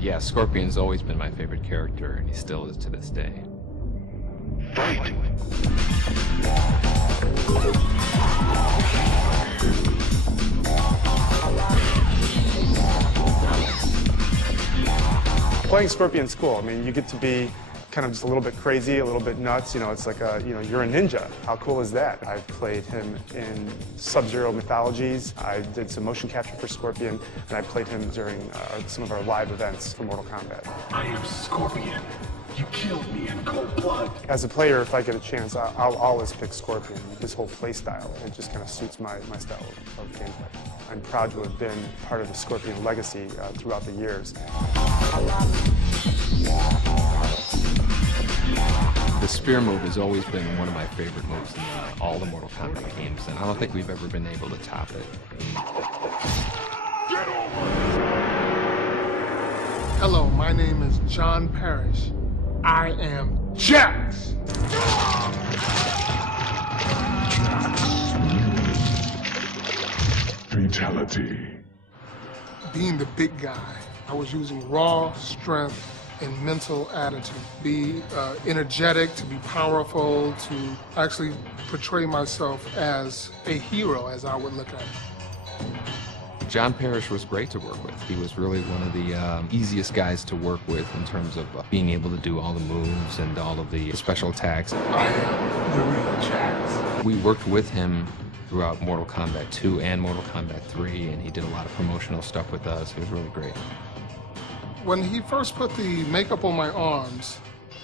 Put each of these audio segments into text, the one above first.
Yeah, Scorpion's always been my favorite character, and he still is to this day. Fight! Playing Scorpion's cool. I mean, you get to be kind of just a little bit crazy, a little bit nuts. You know, it's like you're a ninja. How cool is that? I've played him in Sub-Zero mythologies. I did some motion capture for Scorpion, and I played him during some of our live events for Mortal Kombat. I am Scorpion. You killed me in cold blood. As a player, if I get a chance, I'll always pick Scorpion. His whole play style, it just kind of suits my style of gameplay. I'm proud to have been part of the Scorpion legacy throughout the years. The spear move has always been one of my favorite moves in all the Mortal Kombat games, and I don't think we've ever been able to top it. Get over! Hello, my name is John Parrish. I am Jax! Fatality. Being the big guy, I was using raw strength and mental attitude. Be energetic, to be powerful, to actually portray myself as a hero, as I would look at it. John Parrish was great to work with. He was really one of the easiest guys to work with in terms of being able to do all the moves and all of the special attacks. I am the real Jax. We worked with him throughout Mortal Kombat 2 and Mortal Kombat 3, and he did a lot of promotional stuff with us. It was really great. When he first put the makeup on my arms,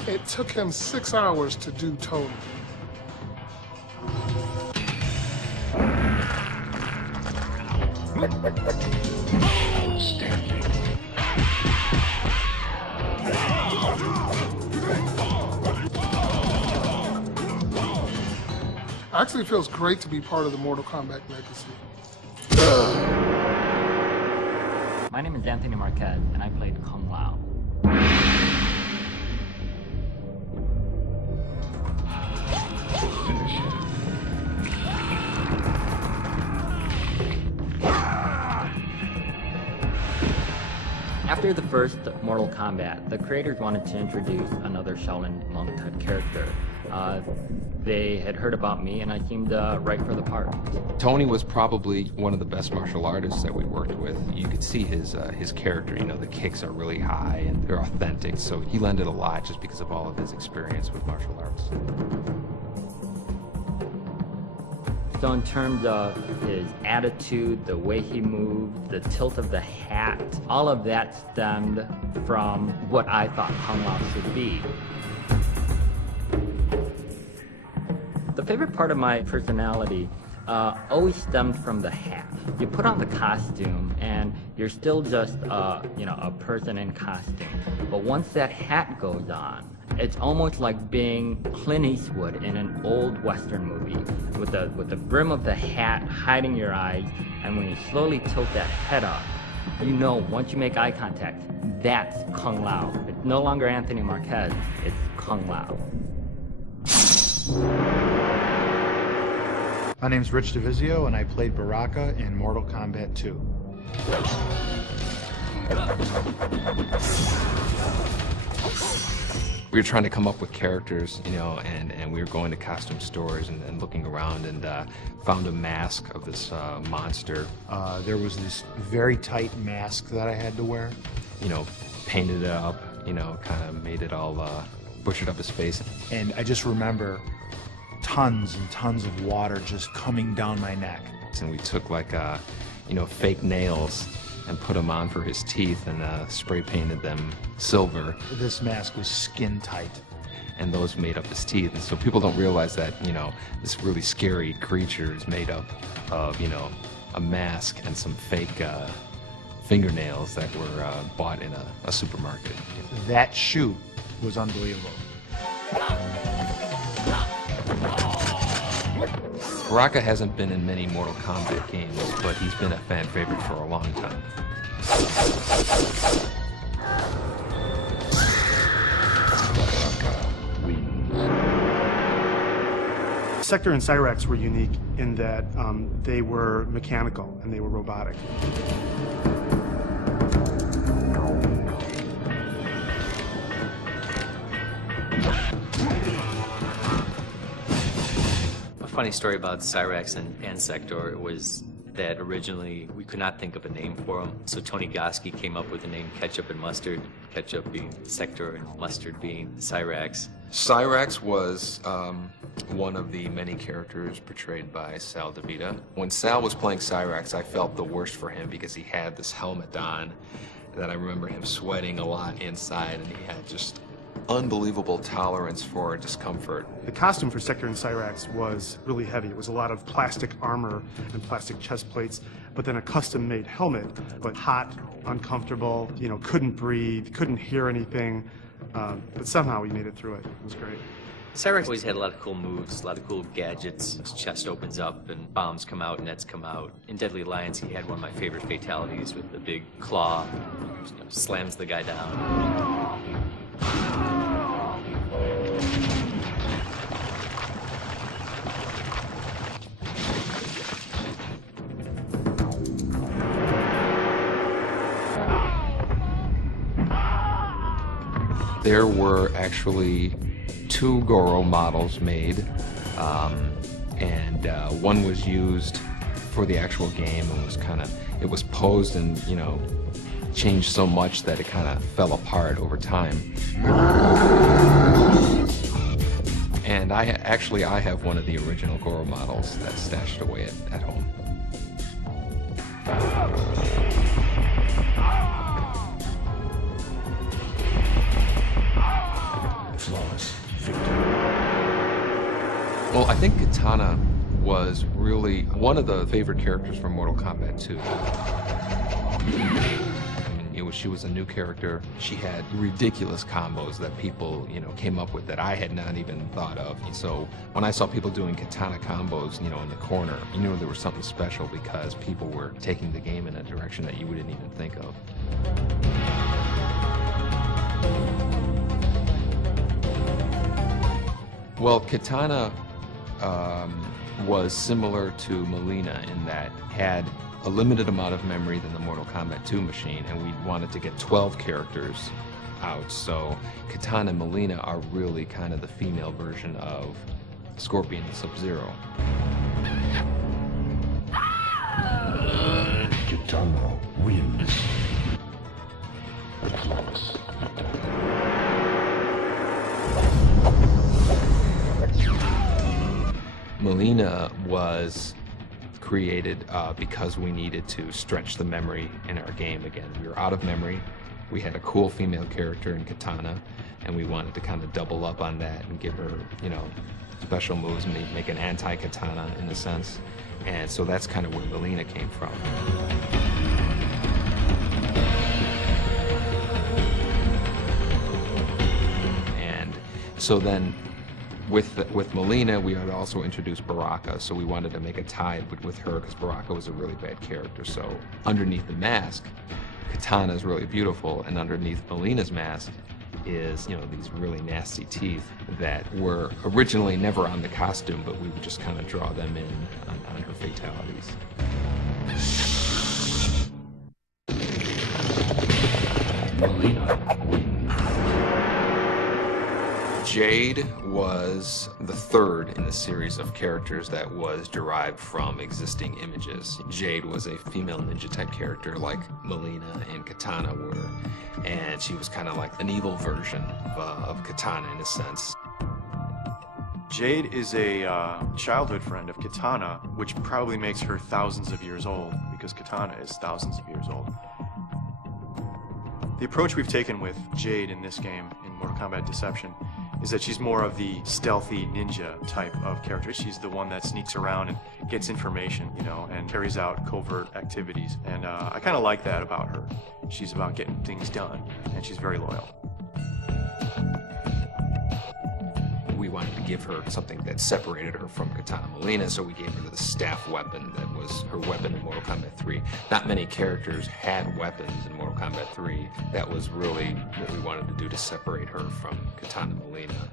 it took him 6 hours to do total. Outstanding. Actually, it feels great to be part of the Mortal Kombat legacy. My name is Anthony Marquez, and I played Kung Lao. Finish it. After the first Mortal Kombat, the creators wanted to introduce another Shaolin monk type character. They had heard about me, and I seemed right for the part. Tony was probably one of the best martial artists that we worked with. You could see his character, you know, the kicks are really high and they're authentic, so he lended a lot just because of all of his experience with martial arts. So in terms of his attitude, the way he moved, the tilt of the hat, all of that stemmed from what I thought Kung Lao should be. The favorite part of my personality always stemmed from the hat. You put on the costume and you're still just a person in costume. But once that hat goes on, it's almost like being Clint Eastwood in an old Western movie with the brim of the hat hiding your eyes, and when you slowly tilt that head up, you know once you make eye contact, that's Kung Lao. It's no longer Anthony Marquez, it's Kung Lao. My name's Rich Divizio, and I played Baraka in Mortal Kombat 2. We were trying to come up with characters, you know, and we were going to costume stores and looking around and found a mask of this monster. There was this very tight mask that I had to wear. You know, painted it up, you know, kind of made it all, butchered up his face. And I just remember tons and tons of water just coming down my neck. And we took like, fake nails and put them on for his teeth and spray painted them silver. This mask was skin tight. And those made up his teeth. And so people don't realize that, you know, this really scary creature is made up of, you know, a mask and some fake fingernails that were bought in a supermarket. That shoot was unbelievable. Baraka hasn't been in many Mortal Kombat games, but he's been a fan favorite for a long time. Sector and Cyrax were unique in that they were mechanical and they were robotic. Funny story about Cyrax and Sector was that originally we could not think of a name for them. So Tony Goski came up with the name Ketchup and Mustard, ketchup being Sector and mustard being Cyrax. Cyrax was one of the many characters portrayed by Sal Divita. When Sal was playing Cyrax, I felt the worst for him because he had this helmet on that I remember him sweating a lot inside, and he had just unbelievable tolerance for discomfort. The costume for Sector and Cyrax was really heavy. It was a lot of plastic armor and plastic chest plates, but then a custom-made helmet, but hot, uncomfortable, you know, couldn't breathe, couldn't hear anything, but somehow we made it through it. It was great. Cyrax always had a lot of cool moves, a lot of cool gadgets. His chest opens up and bombs come out, nets come out. In Deadly Alliance, he had one of my favorite fatalities with the big claw, you know, slams the guy down. There were actually 2 Goro models made, and one was used for the actual game and was it was posed and, you know, changed so much that it kind of fell apart over time. And I have one of the original Goro models that's stashed away at home. Flawless victory. Well, I think Katana was really one of the favorite characters from Mortal Kombat 2. She was a new character. She had ridiculous combos that people, you know, came up with that I had not even thought of. So when I saw people doing katana combos, you know, in the corner, you knew there was something special because people were taking the game in a direction that you wouldn't even think of. Well, Katana was similar to Melina in that had a limited amount of memory than the Mortal Kombat 2 machine, and we wanted to get 12 characters out. So Katana and Melina are really kind of the female version of Scorpion and Sub-Zero. Katana wins. Flawless victory. Melina was created because we needed to stretch the memory in our game again. We were out of memory. We had a cool female character in Katana, and we wanted to kind of double up on that and give her, you know, special moves, make an anti-Katana in a sense. And so that's kind of where Melina came from. And so then with Melina, we had also introduced Baraka, so we wanted to make a tie with her because Baraka was a really bad character. So underneath the mask, Katana is really beautiful, and underneath Melina's mask is, you know, these really nasty teeth that were originally never on the costume, but we would just kind of draw them in on her fatalities. Melina wins. Jade was the third in the series of characters that was derived from existing images. Jade was a female ninja type character like Melina and Katana were, and she was kind of like an evil version of Katana in a sense. Jade is a childhood friend of Katana, which probably makes her thousands of years old, because Katana is thousands of years old. The approach we've taken with Jade in this game, in Mortal Kombat Deception, is that she's more of the stealthy ninja type of character. She's the one that sneaks around and gets information, you know, and carries out covert activities. And I kind of like that about her. She's about getting things done, and she's very loyal. We wanted to give her something that separated her from Katana Melina, so we gave her the staff weapon that was her weapon in Mortal Kombat 3. Not many characters had weapons in Mortal Kombat 3. That was really what we wanted to do to separate her from Katana Melina.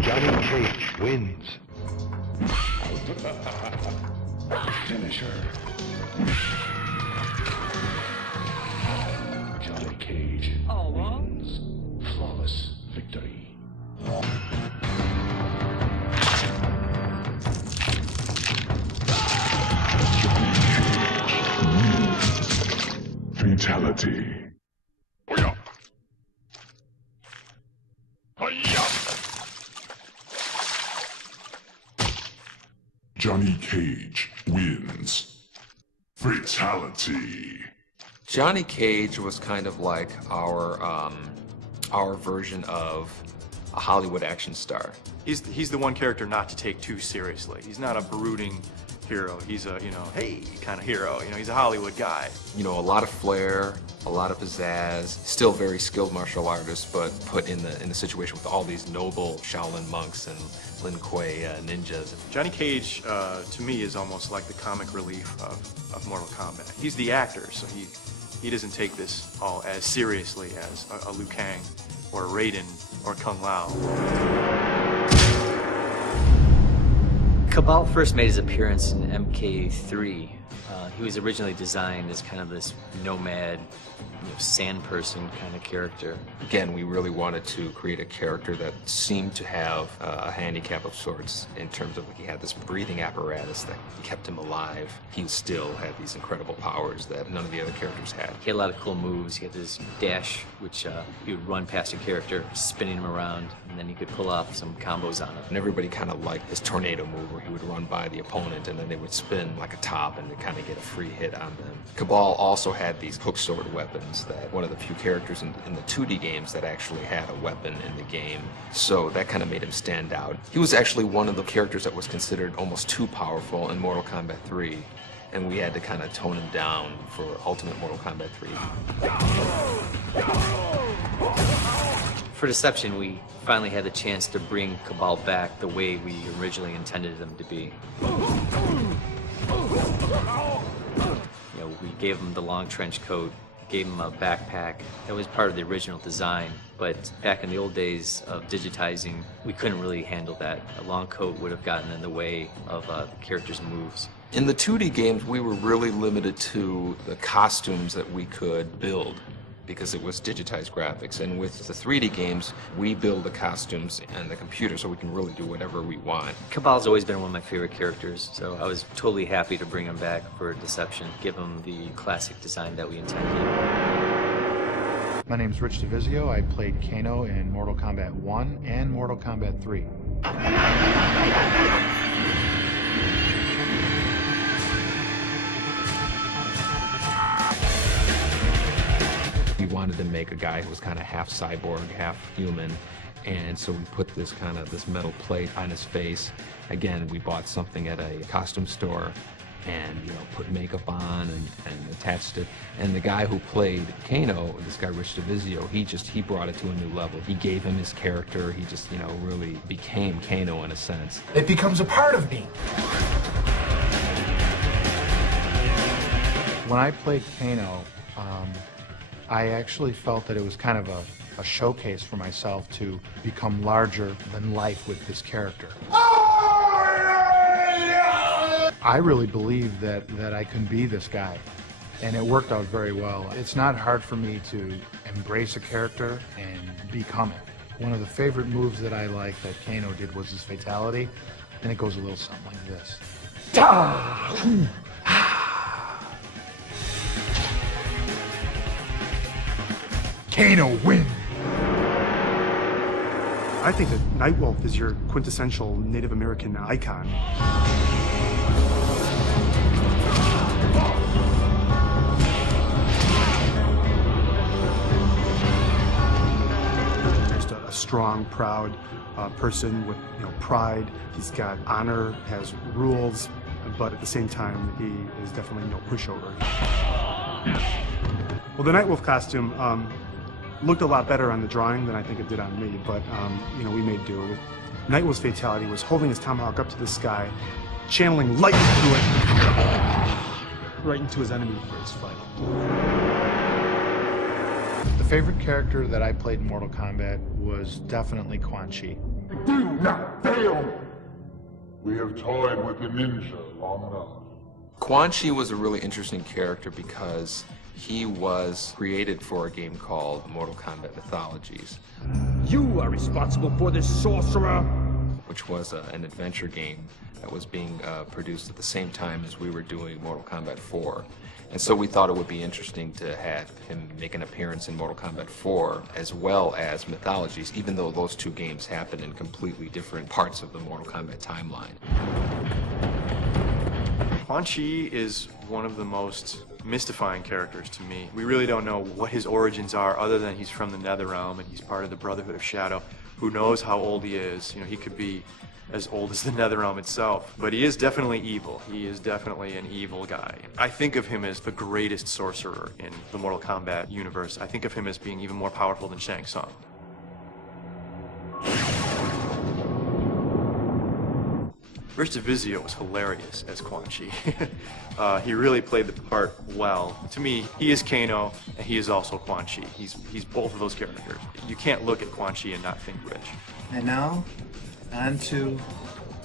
Johnny Cage wins. Johnny Cage wins. Flawless victory. Fatality. Hiya! Hiya! Johnny Cage wins. Fatality. Johnny Cage was kind of like our version of a Hollywood action star. He's the one character not to take too seriously. He's not a brooding hero. He's a, hey kind of hero. He's a Hollywood guy. You know, a lot of flair, a lot of pizzazz, still very skilled martial artist, but put in the situation with all these noble Shaolin monks and Lin Kuei ninjas. Johnny Cage, to me, is almost like the comic relief of Mortal Kombat. He's the actor, so he doesn't take this all as seriously as a Liu Kang or a Raiden or Kung Lao. Cabal first made his appearance in MK3. He was originally designed as kind of this nomad, sand person kind of character. Again, we really wanted to create a character that seemed to have a handicap of sorts in terms of he had this breathing apparatus that kept him alive. He still had these incredible powers that none of the other characters had. He had a lot of cool moves. He had this dash, which he would run past a character, spinning him around, and then he could pull off some combos on him. And everybody kind of liked his tornado move where he would run by the opponent and then they would spin like a top and kind of get a free hit on them. Cabal also had these hook sword weapons that one of the few characters in the 2D games that actually had a weapon in the game. So that kind of made him stand out. He was actually one of the characters that was considered almost too powerful in Mortal Kombat 3. And we had to kind of tone him down for Ultimate Mortal Kombat 3. For Deception, we finally had the chance to bring Cabal back the way we originally intended him to be. We gave him the long trench coat, gave him a backpack. That was part of the original design, but back in the old days of digitizing, we couldn't really handle that. A long coat would have gotten in the way of the character's moves. In the 2D games, we were really limited to the costumes that we could build because it was digitized graphics. And with the 3D games, we build the costumes and the computer so we can really do whatever we want. Cabal's always been one of my favorite characters, so I was totally happy to bring him back for Deception, give him the classic design that we intended. My name's Rich Divizio. I played Kano in Mortal Kombat 1 and Mortal Kombat 3. We wanted to make a guy who was kind of half cyborg, half human, and so we put this metal plate on his face. Again, we bought something at a costume store and put makeup on and attached it. And the guy who played Kano, this guy Rich Divizio, he brought it to a new level. He gave him his character. He just really became Kano in a sense. It becomes a part of me. When I played Kano, I actually felt that it was kind of a showcase for myself to become larger than life with this character. I really believed that I can be this guy, and it worked out very well. It's not hard for me to embrace a character and become it. One of the favorite moves that I like that Kano did was his fatality, and it goes a little something like this. Kano win. I think that Nightwolf is your quintessential Native American icon. Just a strong, proud person with pride. He's got honor, has rules, but at the same time, he is definitely no pushover. Well, the Nightwolf costume looked a lot better on the drawing than I think it did on me, but we made do. Nightwolf's fatality was holding his tomahawk up to the sky, channeling light through it, right into his enemy for his fight. The favorite character that I played in Mortal Kombat was definitely Quan. Do not fail! We have toyed with the ninja long enough. Quan Chi was a really interesting character because he was created for a game called Mortal Kombat Mythologies. You are responsible for this sorcerer! Which was an adventure game that was being produced at the same time as we were doing Mortal Kombat 4. And so we thought it would be interesting to have him make an appearance in Mortal Kombat 4 as well as Mythologies, even though those two games happen in completely different parts of the Mortal Kombat timeline. Quan Chi is one of the most mystifying characters to me. We really don't know what his origins are other than he's from the Netherrealm and he's part of the Brotherhood of Shadow. Who knows how old he is? You know, he could be as old as the Netherrealm itself. But he is definitely evil. He is definitely an evil guy. I think of him as the greatest sorcerer in the Mortal Kombat universe. I think of him as being even more powerful than Shang Tsung. First Divizio was hilarious as Quan Chi. He really played the part well. To me, he is Kano, and he is also Quan Chi. He's both of those characters. You can't look at Quan Chi and not think rich. And now, on to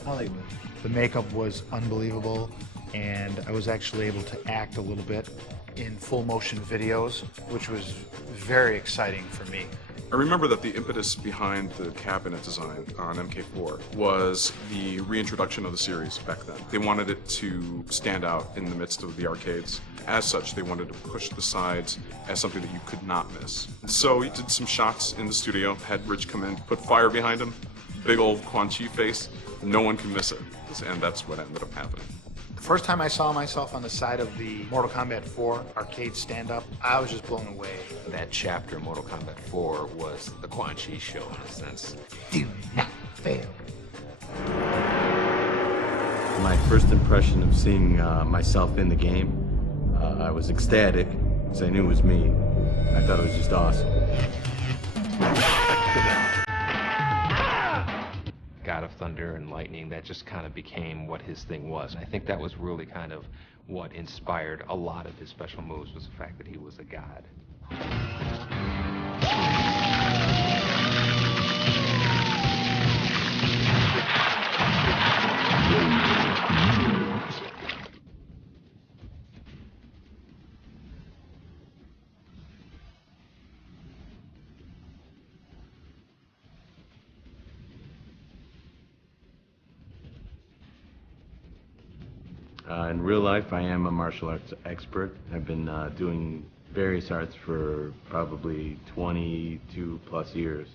Hollywood. The makeup was unbelievable, and I was actually able to act a little bit in full motion videos, which was very exciting for me. I remember that the impetus behind the cabinet design on MK4 was the reintroduction of the series back then. They wanted it to stand out in the midst of the arcades. As such, they wanted to push the sides as something that you could not miss. So we did some shots in the studio, had Rich come in, put fire behind him, big old Quan Chi face, no one can miss it. And that's what ended up happening. The first time I saw myself on the side of the Mortal Kombat 4 arcade stand-up, I was just blown away. That chapter, Mortal Kombat 4, was the Quan Chi show in a sense. Do not fail. My first impression of seeing myself in the game, I was ecstatic, because I knew it was me. I thought it was just awesome. God of Thunder and Lightning, that just kind of became what his thing was. And I think that was really kind of what inspired a lot of his special moves, was the fact that he was a god. In real life, I am a martial arts expert. I've been doing various arts for probably 22 plus years.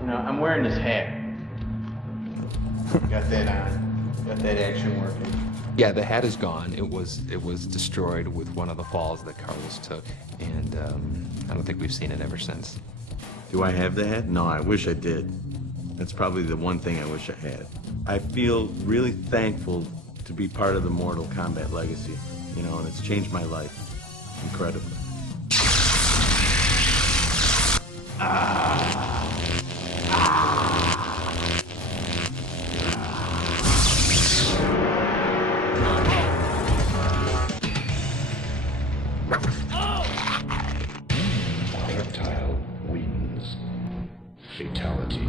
You know, I'm wearing this hat. Got that on. Got that action working. Yeah, the hat is gone. It was destroyed with one of the falls that Carlos took, and I don't think we've seen it ever since. Do I have the hat? No, I wish I did. That's probably the one thing I wish I had. I feel really thankful to be part of the Mortal Kombat legacy, you know, and it's changed my life incredibly. Reptile wins. Fatality.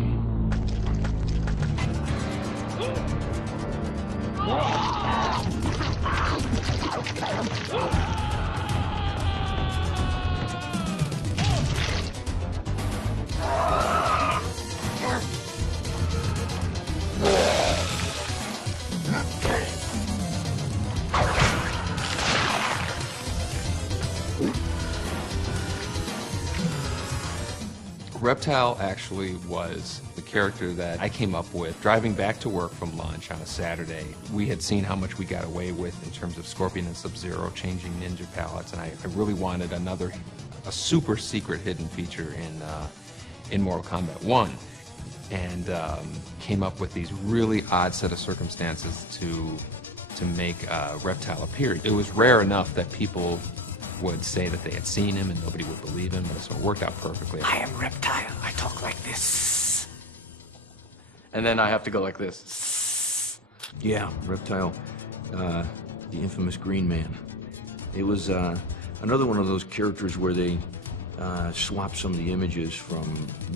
Reptile actually was the character that I came up with driving back to work from lunch on a Saturday. We had seen how much we got away with in terms of Scorpion and Sub-Zero changing ninja palettes, and I really wanted a super secret hidden feature in Mortal Kombat 1, and came up with these really odd set of circumstances to make Reptile appear. It was rare enough that people would say that they had seen him and nobody would believe him, so it worked out perfectly. I am Reptile. I talk like this. And then I have to go like this. Yeah, Reptile, the infamous Green Man. It was another one of those characters where they swap some of the images from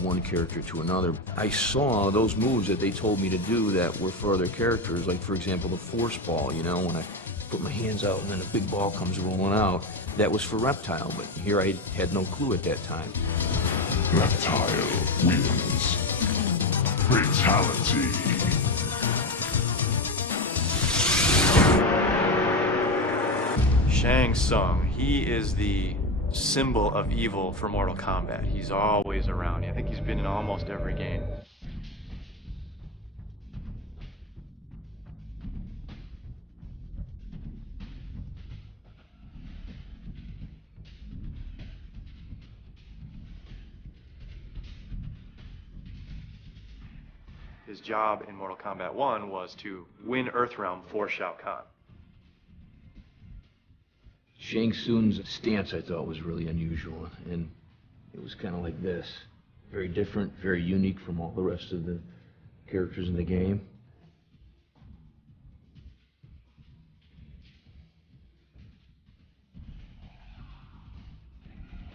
one character to another. I saw those moves that they told me to do that were for other characters, like for example the force ball, you know, when I put my hands out and then a big ball comes rolling out. That was for Reptile, but here I had no clue at that time. Reptile wins. Fatality. Shang Tsung, he is the symbol of evil for Mortal Kombat. He's always around. I think he's been in almost every game. His job in Mortal Kombat 1 was to win Earthrealm for Shao Kahn. Shang Tsung's stance I thought was really unusual, and it was kind of like this. Very different, very unique from all the rest of the characters in the game.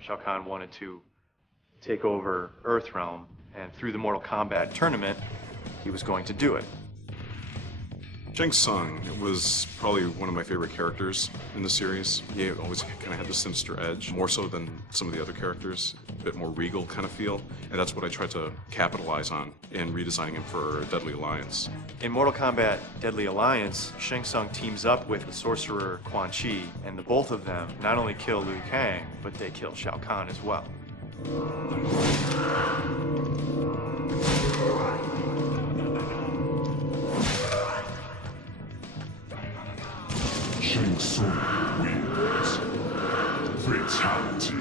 Shao Kahn wanted to take over Earthrealm, and through the Mortal Kombat tournament, he was going to do it. Shang Tsung was probably one of my favorite characters in the series. He always kind of had the sinister edge, more so than some of the other characters, a bit more regal kind of feel, and that's what I tried to capitalize on in redesigning him for Deadly Alliance. In Mortal Kombat Deadly Alliance, Shang Tsung teams up with the sorcerer Quan, and the both of them not only kill Liu Kang, but they kill Shao Kahn as well. Shang Tsung wins. Fatality.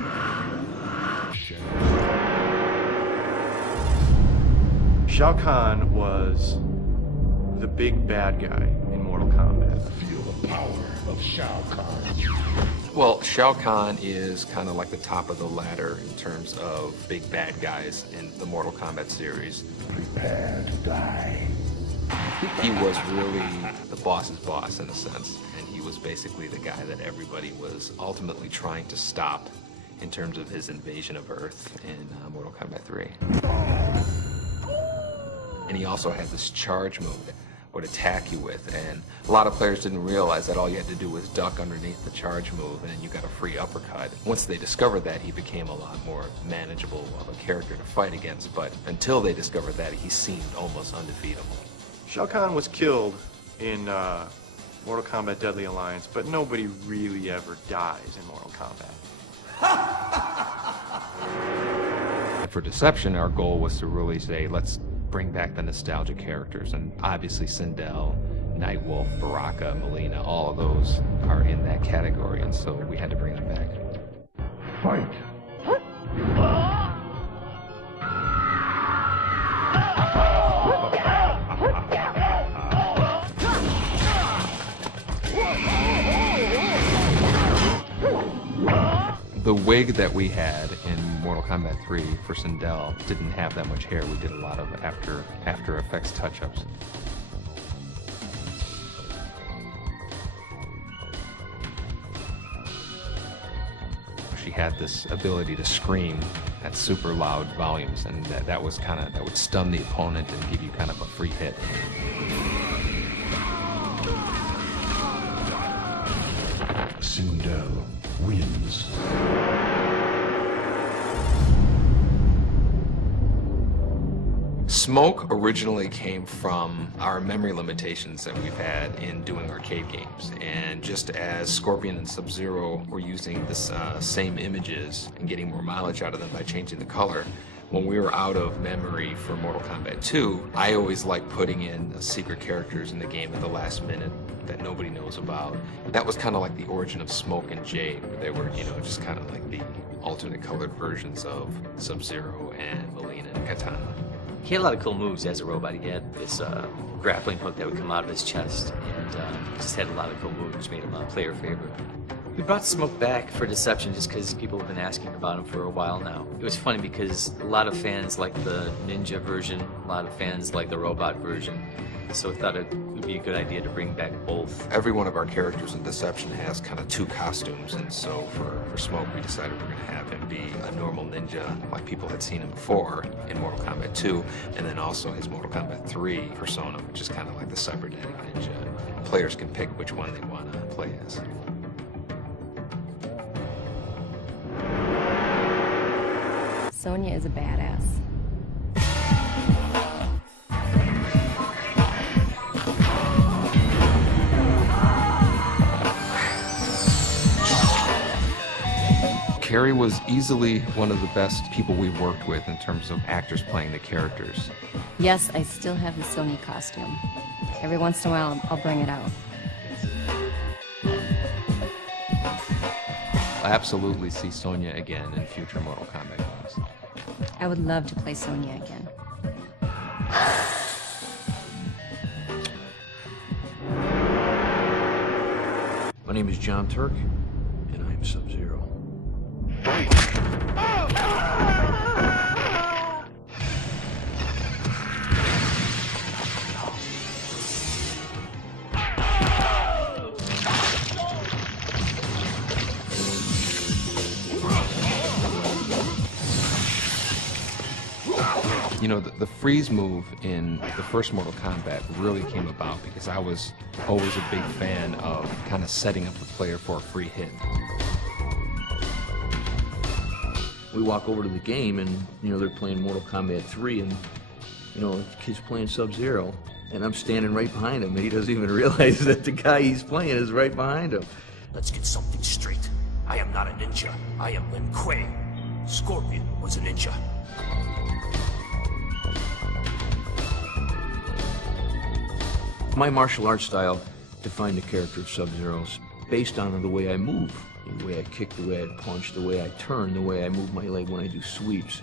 Shao Kahn was the big bad guy in Mortal Kombat. Feel the power of Shao Kahn. Well, Shao Kahn is kind of like the top of the ladder in terms of big bad guys in the Mortal Kombat series. Prepare to die. He was really the boss's boss in a sense, and he was basically the guy that everybody was ultimately trying to stop in terms of his invasion of Earth in Mortal Kombat 3. And he also had this charge move that would attack you with, and a lot of players didn't realize that all you had to do was duck underneath the charge move and then you got a free uppercut. Once they discovered that, he became a lot more manageable of a character to fight against, but until they discovered that, he seemed almost undefeatable. Shao Kahn was killed in Mortal Kombat Deadly Alliance, but nobody really ever dies in Mortal Kombat. For Deception, our goal was to really say, let's bring back the nostalgia characters, and obviously Sindel, Nightwolf, Baraka, Melina, all of those are in that category, and so we had to bring them back. Fight. The wig that we had in Mortal Kombat 3 for Sindel didn't have that much hair. We did a lot of After Effects touch-ups. She had this ability to scream at super loud volumes, and that was that would stun the opponent and give you kind of a free hit. Sindel wins. Smoke originally came from our memory limitations that we've had in doing arcade games, and just as Scorpion and Sub-Zero were using this same images and getting more mileage out of them by changing the color, when we were out of memory for Mortal Kombat 2, I always liked putting in secret characters in the game at the last minute that nobody knows about. That was kind of like the origin of Smoke and Jade, where they were, just kind of like the alternate colored versions of Sub-Zero and Melina and Katana. He had a lot of cool moves as a robot. He had this grappling hook that would come out of his chest, and just had a lot of cool moves, which made him a player favorite. We brought Smoke back for Deception just because people have been asking about him for a while now. It was funny because a lot of fans like the ninja version, a lot of fans like the robot version, So I thought it would be a good idea to bring back both. Every one of our characters in Deception has kind of two costumes, and so for Smoke, we decided we're going to have him be a normal ninja, like people had seen him before in Mortal Kombat 2, and then also his Mortal Kombat 3 persona, which is kind of like the cybernetic ninja. Players can pick which one they want to play as. Sonya is a badass. Kerri was easily one of the best people we've worked with in terms of actors playing the characters. Yes, I still have the Sonya costume. Every once in a while, I'll bring it out. I absolutely see Sonya again in future Mortal Kombat games. I would love to play Sonya again. My name is John Turk, and I am Sub-Zero. You know, the freeze move in the first Mortal Kombat really came about because I was always a big fan of kind of setting up the player for a free hit. We walk over to the game and, you know, they're playing Mortal Kombat 3 and, you know, the kid's playing Sub-Zero and I'm standing right behind him and he doesn't even realize that the guy he's playing is right behind him. Let's get something straight. I am not a ninja. I am Lin Kuei. Scorpion was a ninja. My martial arts style defined the character of Sub-Zero's based on the way I move, the way I kick, the way I punch, the way I turn, the way I move my leg when I do sweeps.